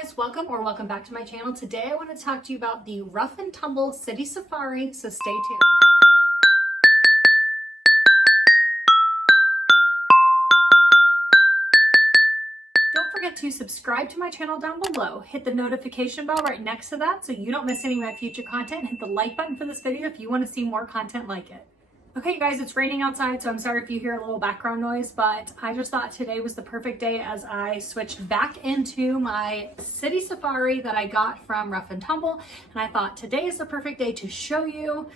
guys, welcome back to my channel. Today I want to talk to you about the Rough and Tumble City Safari, so stay tuned. Don't forget to subscribe to my channel down below. Hit the notification bell right next to that so you don't miss any of my future content. Hit the like button for this video if you want to see more content like it. Okay, you guys, it's raining outside, so I'm sorry if you hear a little background noise, but I just thought today was the perfect day as I switched back into my city safari that I got from Rough and Tumble, and I thought today is the perfect day to show you,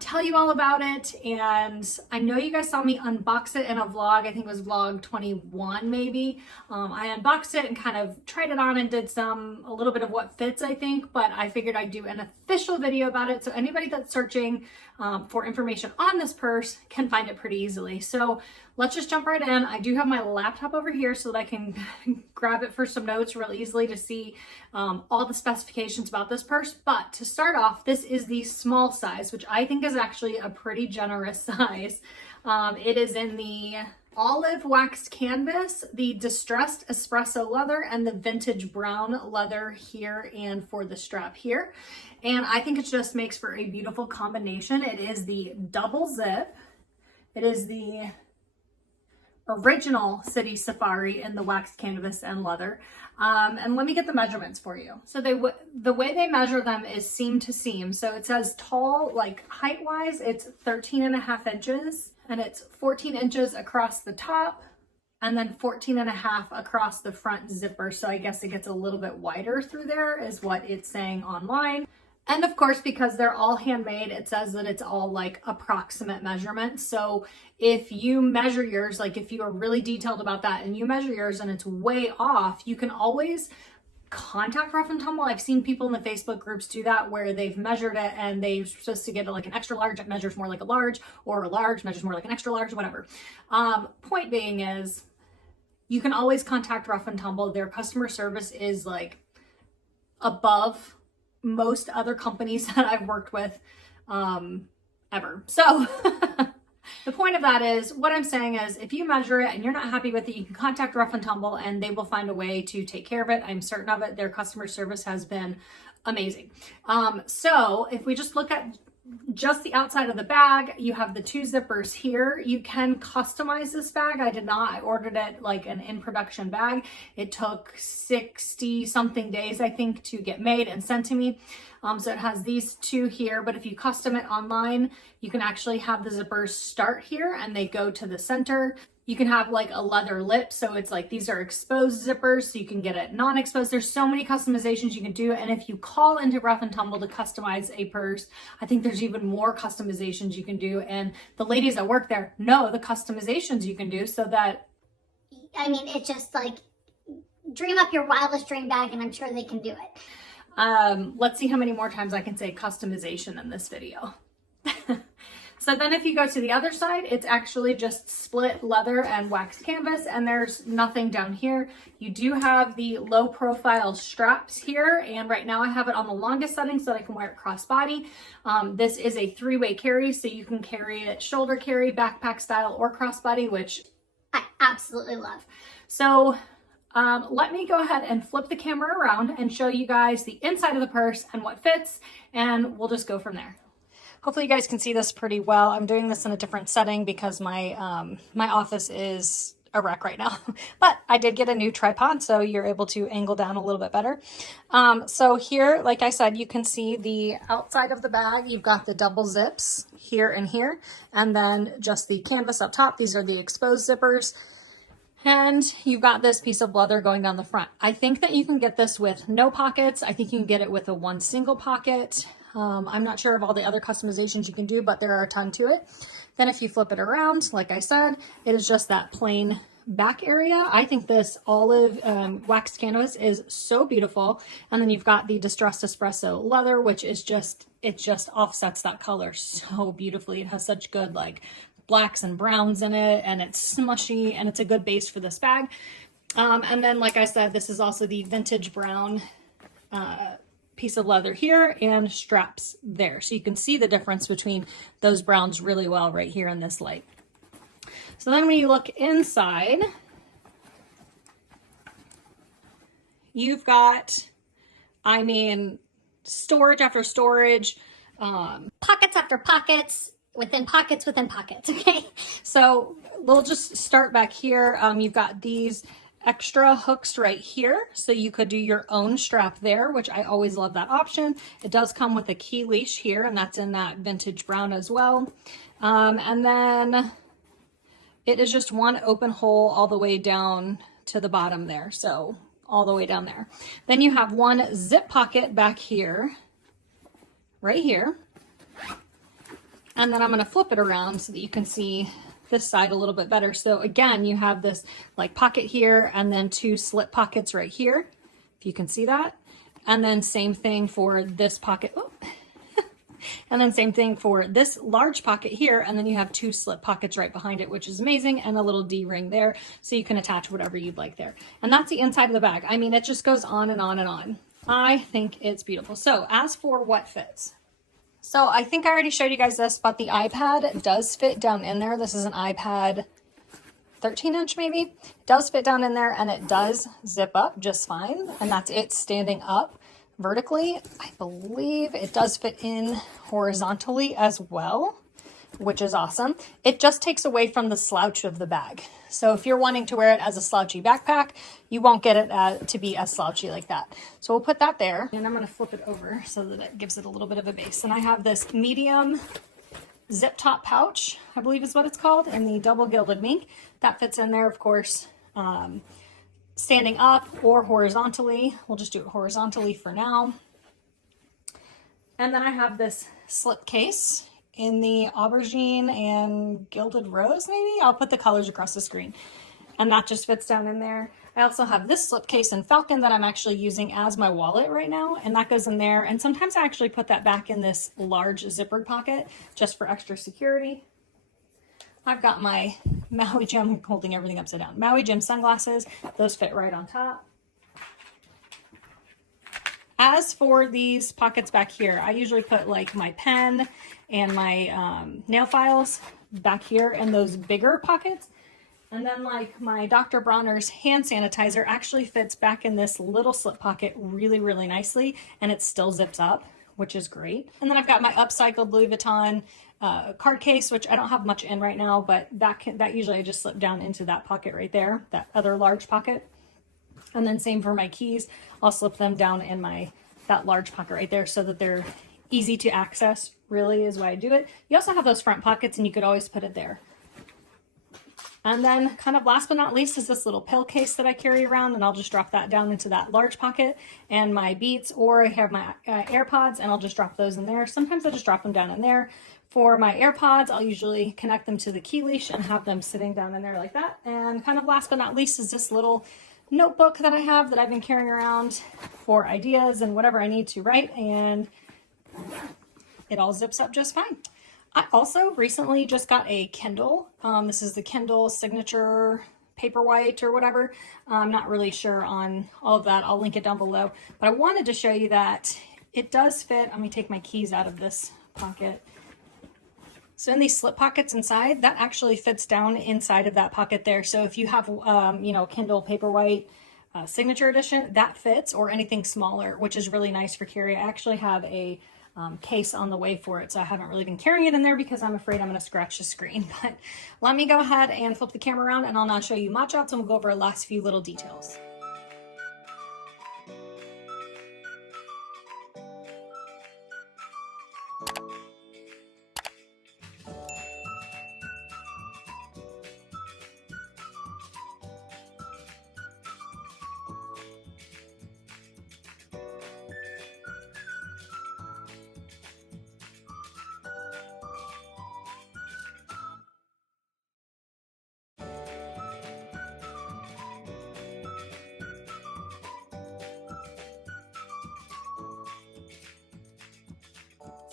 tell you all about it. And I know you guys saw me unbox it in a vlog. I think it was vlog 21 maybe. I unboxed it and kind of tried it on and did a little bit of what fits, I think, but I figured I'd do an official video about it so anybody that's searching for information on this purse can find it pretty easily. So let's just jump right in. I do have my laptop over here so that I can grab it for some notes real easily to see all the specifications about this purse. But to start off, this is the small size, which I think is actually a pretty generous size. It is in the olive waxed canvas, the distressed espresso leather, and the vintage brown leather here and for the strap here. And I think it just makes for a beautiful combination. It is the double zip. It is the original City Safari in the waxed canvas and leather. And let me get the measurements for you. So the way they measure them is seam to seam. So it says tall, like height wise, it's 13.5 inches, and it's 14 inches across the top, and then 14.5 across the front zipper. So I guess it gets a little bit wider through there is what it's saying online. And of course, because they're all handmade, it says that it's all like approximate measurements. So if you measure yours, like if you are really detailed about that and you measure yours and it's way off, you can always contact Rough and Tumble. I've seen people in the Facebook groups do that where they've measured it and they're supposed to get it like an extra large, it measures more like a large, or a large measures more like an extra large, whatever. Point being is you can always contact Rough and Tumble. Their customer service is like above most other companies that I've worked with ever. So the point of that is, what I'm saying is, if you measure it and you're not happy with it, you can contact Rough and Tumble and they will find a way to take care of it. I'm certain of it. Their customer service has been amazing. So if we just look at just the outside of the bag, you have the two zippers here. You can customize this bag. I did not. I ordered it like an in-production bag. It took 60 something days, I think, to get made and sent to me. So it has these two here, but if you custom it online, you can actually have the zippers start here and they go to the center. You can have like a leather lip, so it's like these are exposed zippers, so you can get it non-exposed. There's so many customizations you can do, and if you call into Rough and Tumble to customize a purse, I think there's even more customizations you can do, and the ladies that work there know the customizations you can do so that... I mean, it's just like, dream up your wildest dream bag, and I'm sure they can do it. Let's see how many more times I can say customization in this video. So then if you go to the other side, it's actually just split leather and waxed canvas, and there's nothing down here. You do have the low profile straps here, and right now I have it on the longest setting so that I can wear it crossbody. This is a three-way carry, so you can carry it shoulder carry, backpack style, or crossbody, which I absolutely love. So let me go ahead and flip the camera around and show you guys the inside of the purse and what fits, and we'll just go from there. Hopefully you guys can see this pretty well. I'm doing this in a different setting because my my office is a wreck right now. But I did get a new tripod, so you're able to angle down a little bit better. So here, like I said, you can see the outside of the bag. You've got the double zips here and here, and then just the canvas up top. These are the exposed zippers. And you've got this piece of leather going down the front. I think that you can get this with no pockets. I think you can get it with a one single pocket. I'm not sure of all the other customizations you can do, but there are a ton to it. Then if you flip it around, like I said, it is just that plain back area. I think this olive waxed canvas is so beautiful. And then you've got the distressed espresso leather, which is just, it just offsets that color so beautifully. It has such good like blacks and browns in it, and it's smushy, and it's a good base for this bag. And then, like I said, this is also the vintage brown piece of leather here and straps there. So you can see the difference between those browns really well right here in this light. So then when you look inside, you've got, I mean, storage after storage, pockets after pockets, within pockets within pockets, okay? So we'll just start back here. You've got these extra hooks right here, so you could do your own strap there, which I always love that option. It does come with a key leash here, and that's in that vintage brown as well. And then it is just one open hole all the way down to the bottom there, so all the way down there. Then you have one zip pocket back here, right here. And then I'm going to flip it around so that you can see this side a little bit better. So again, you have this like pocket here and then two slip pockets right here, if you can see that. And then same thing for this pocket. Oh. And then same thing for this large pocket here. And then you have two slip pockets right behind it, which is amazing. And a little D-ring there. So you can attach whatever you'd like there. And that's the inside of the bag. I mean, it just goes on and on and on. I think it's beautiful. So as for what fits. So I think I already showed you guys this, but the iPad does fit down in there. This is an iPad 13-inch maybe. It does fit down in there and it does zip up just fine. And that's it standing up vertically. I believe it does fit in horizontally as well, which is awesome. It just takes away from the slouch of the bag. So if you're wanting to wear it as a slouchy backpack, you won't get it to be as slouchy like that. So we'll put that there, and I'm going to flip it over so that it gives it a little bit of a base. And I have this medium zip top pouch, I believe is what it's called, in the double gilded mink. That fits in there, of course, standing up or horizontally. We'll just do it horizontally for now. And then I have this slip case in the aubergine and gilded rose, maybe. I'll put the colors across the screen. And that just fits down in there. I also have this slipcase in Falcon that I'm actually using as my wallet right now, and that goes in there. And sometimes I actually put that back in this large zippered pocket just for extra security. I've got my Maui Jim, I'm holding everything upside down, Maui Jim sunglasses. Those fit right on top. As for these pockets back here, I usually put like my pen and my nail files back here in those bigger pockets. And then like my Dr. Bronner's hand sanitizer actually fits back in this little slip pocket really, really nicely. And it still zips up, which is great. And then I've got my upcycled Louis Vuitton card case, which I don't have much in right now, but that usually I just slip down into that pocket right there, that other large pocket. And then same for my keys. I'll slip them down in that large pocket right there so that they're easy to access, really is why I do it. You also have those front pockets and you could always put it there. And then kind of last but not least is this little pill case that I carry around, and I'll just drop that down into that large pocket, and my Beats, or I have my AirPods and I'll just drop those in there. Sometimes I just drop them down in there. For my AirPods, I'll usually connect them to the key leash and have them sitting down in there like that. And kind of last but not least is this little notebook that I have that I've been carrying around for ideas and whatever I need to write, and it all zips up just fine. I also recently just got a Kindle. This is the Kindle Signature Paperwhite or whatever. I'm not really sure on all of that. I'll link it down below. But I wanted to show you that it does fit. Let me take my keys out of this pocket. So in these slip pockets inside, that actually fits down inside of that pocket there. So if you have, Kindle Paperwhite Signature Edition, that fits, or anything smaller, which is really nice for carry. I actually have a case on the way for it, so I haven't really been carrying it in there because I'm afraid I'm going to scratch the screen. But let me go ahead and flip the camera around, and I'll now show you match outs, and we'll go over our last few little details.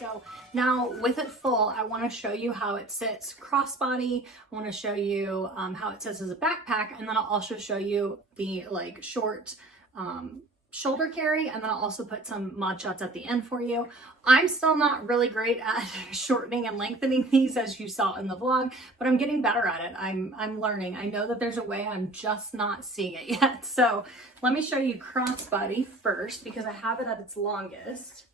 So now with it full, I want to show you how it sits crossbody. I want to show you how it sits as a backpack, and then I'll also show you the like short shoulder carry, and then I'll also put some mod shots at the end for you. I'm still not really great at shortening and lengthening these, as you saw in the vlog, but I'm getting better at it. I'm learning. I know that there's a way, I'm just not seeing it yet. So let me show you crossbody first, because I have it at its longest.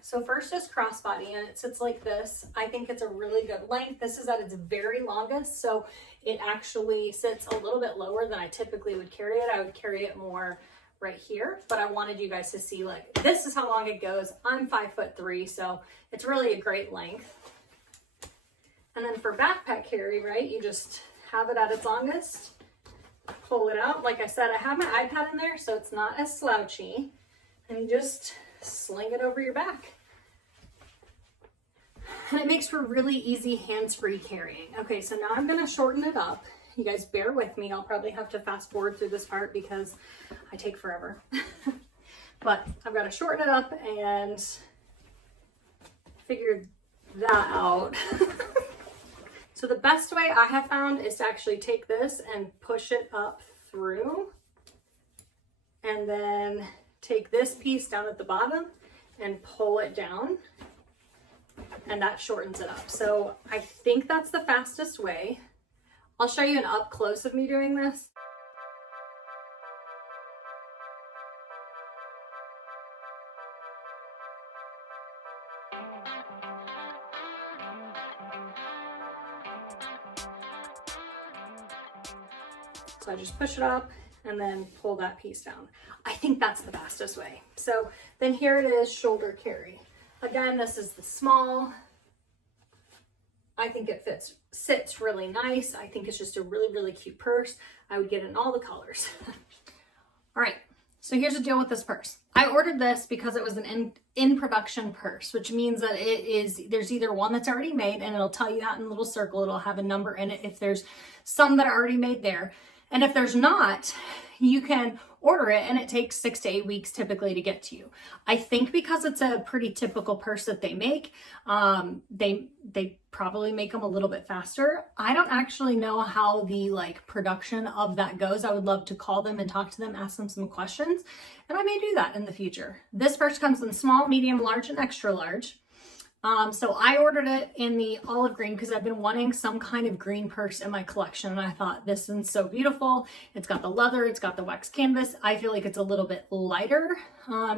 So first is crossbody, and it sits like this. I think it's a really good length. This is at its very longest, so it actually sits a little bit lower than I typically would carry it. I would carry it more right here, but I wanted you guys to see, like, this is how long it goes. I'm 5'3", so it's really a great length. And then for backpack carry, right, you just have it at its longest, pull it out. Like I said, I have my iPad in there, so it's not as slouchy, and you just sling it over your back. And it makes for really easy hands-free carrying. Okay, so now I'm gonna shorten it up. You guys bear with me. I'll probably have to fast forward through this part because I take forever. But I've got to shorten it up and figure that out. So the best way I have found is to actually take this and push it up through, and then take this piece down at the bottom and pull it down, and that shortens it up. So I think that's the fastest way. I'll show you an up close of me doing this. So I just push it up and then pull that piece down. I think that's the fastest way. So then here it is, shoulder carry. Again, this is the small. I think it sits really nice. I think it's just a really, really cute purse. I would get it in all the colors. All right, so here's the deal with this purse. I ordered this because it was an in production purse, which means that there's either one that's already made, and it'll tell you that in a little circle. It'll have a number in it if there's some that are already made there. And if there's not, you can order it, and it takes 6 to 8 weeks typically to get to you. I think because it's a pretty typical purse that they make, they probably make them a little bit faster. I don't actually know how the production of that goes. I would love to call them and talk to them, ask them some questions, and I may do that in the future. This purse comes in small, medium, large, and extra large. So I ordered it in the olive green because I've been wanting some kind of green purse in my collection, and I thought this is so beautiful. It's got the leather, it's got the wax canvas. I feel like it's a little bit lighter.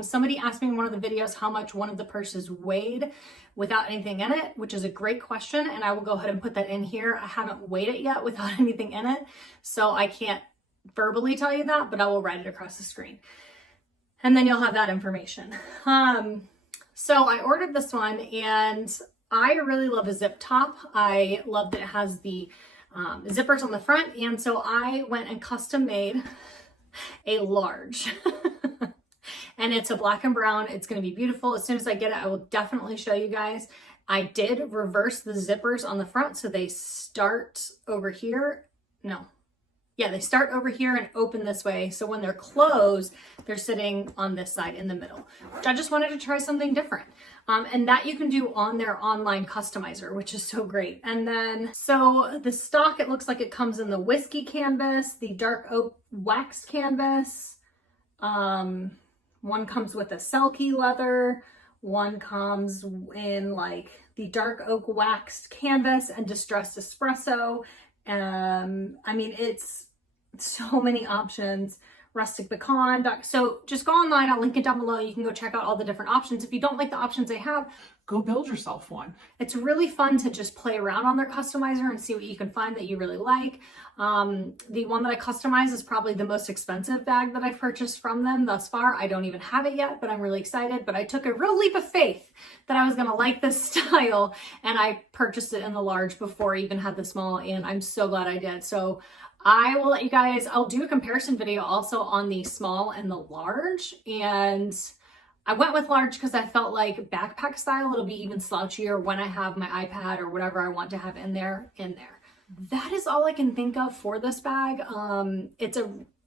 Somebody asked me in one of the videos how much one of the purses weighed without anything in it, which is a great question, and I will go ahead and put that in here. I haven't weighed it yet without anything in it, so I can't verbally tell you that, but I will write it across the screen. And then you'll have that information. So I ordered this one, and I really love a zip top. I love that it has the zippers on the front, and so I went and custom made a large. And it's a black and brown. It's going to be beautiful. As soon as I get it, I will definitely show you guys. I did reverse the zippers on the front, so they start over here. No. Yeah, they start over here and open this way. So when they're closed, they're sitting on this side in the middle, which I just wanted to try something different. And that you can do on their online customizer, which is so great. And then, so the stock, it looks like it comes in the whiskey canvas, the dark oak wax canvas. One comes with a selkie leather. One comes in like the dark oak waxed canvas and distressed espresso. I mean, it's so many options. Rustic pecan. So just go online. I'll link it down below. You can go check out all the different options. If you don't like the options they have, go build yourself one. It's really fun to just play around on their customizer and see what you can find that you really like. The one that I customize is probably the most expensive bag that I've purchased from them thus far. I don't even have it yet, but I'm really excited. But I took a real leap of faith that I was going to like this style, and I purchased it in the large before I even had the small, and I'm so glad I did. So I will let you guys, I'll do a comparison video also on the small and the large, and I went with large because I felt like backpack style, it'll be even slouchier when I have my iPad or whatever I want to have in there. That is all I can think of for this bag. It's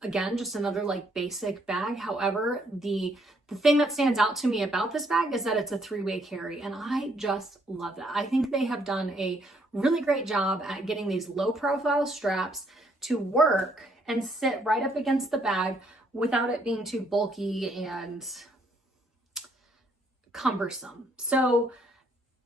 again, just another like basic bag. However, the thing that stands out to me about this bag is that it's a 3-way carry, and I just love that. I think they have done a really great job at getting these low profile straps to work and sit right up against the bag without it being too bulky and cumbersome. So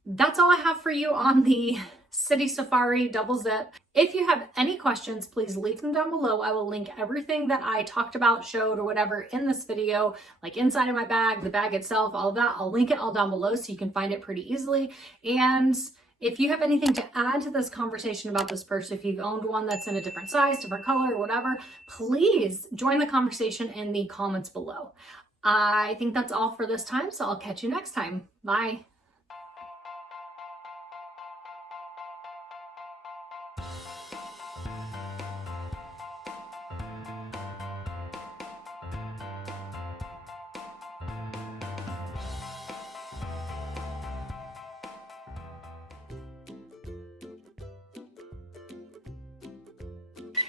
that's all I have for you on the City Safari double zip. If you have any questions, please leave them down below. I will link everything that I talked about, showed, or whatever in this video, like inside of my bag, the bag itself, all of that. I'll link it all down below so you can find it pretty easily. And if you have anything to add to this conversation about this purse, if you've owned one that's in a different size, different color, whatever, please join the conversation in the comments below. I think that's all for this time, so I'll catch you next time. Bye.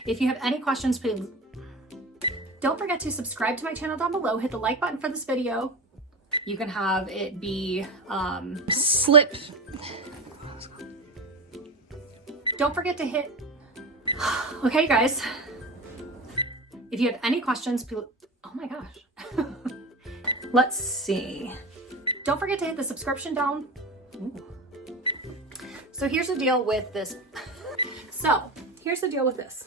If you have any questions, please don't forget to subscribe to my channel down below. Hit the like button for this video. You can have it be slip. Don't forget to hit. Okay, guys. If you have any questions, please. Oh my gosh. Let's see. Don't forget to hit the subscription down. Ooh. So here's the deal with this. Here's the deal with this.